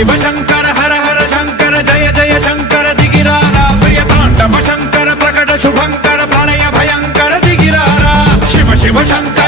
शिव शंकर हर हर शंकर जय जय शंकर दिगिरारा प्रिय तांडव शंकर प्रकट शुभंकर प्रलय भयंकर दिगिरारा शिव शिव शंकर